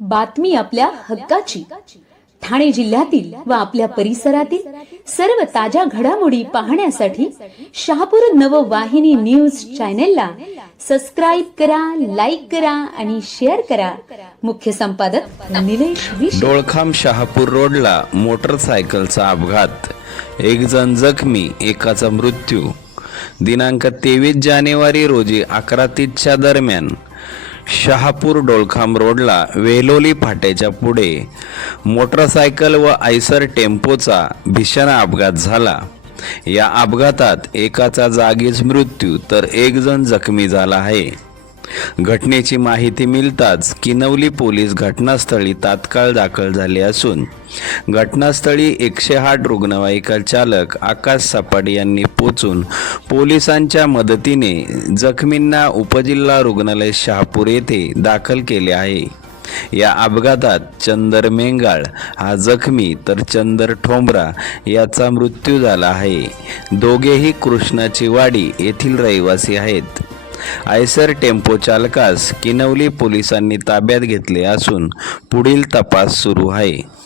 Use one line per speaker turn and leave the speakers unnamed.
बातमी आपल्या हक्काची. ठाणे जिल्ह्यातील व आपल्या परिसरातील सर्व ताज्या घडामोडी पाहण्यासाठी शहापूर नववाहिनी न्यूज चॅनेलला सबस्क्राईब करा लाईक करा आणि शेअर करा. मुख्य संपादक निलेश
डोळखाम शहापूर रोडला मोटरसायकलचा अपघात. एक जण जखमी एकाचा मृत्यू. दिनांक तेवीस जानेवारी रोजी अकरा तीसच्या दरम्यान शहापूर डोलखाम रोडला वेलोली फाट्याच्या पुढे मोटरसायकल व आयसर टेम्पोचा भीषण अपघात झाला. या अपघातात एकाचा जागीच मृत्यू तर एक जण जखमी झाला आहे. घटनेची माहिती मिळताच किनवली पोलीस घटनास्थळी तात्काळ दाखल झाले असून घटनास्थळी एकशे आठ रुग्णवाहिका चालक आकाश सपाटे यांनी पोचून पोलिसांच्या मदतीने जखमींना उपजिल्हा रुग्णालय शहापूर येथे दाखल केले आहे. या अपघातात चंदर मेंगाळ हा जखमी तर चंदर ठोंबरा याचा मृत्यू झाला आहे. दोघेही कृष्णाची वाडी येथील रहिवासी आहेत. आयसर टेम्पो चालकास किनवली पोलिसांनी ताब्यात घेतले असून पुढील तपास सुरू आहे.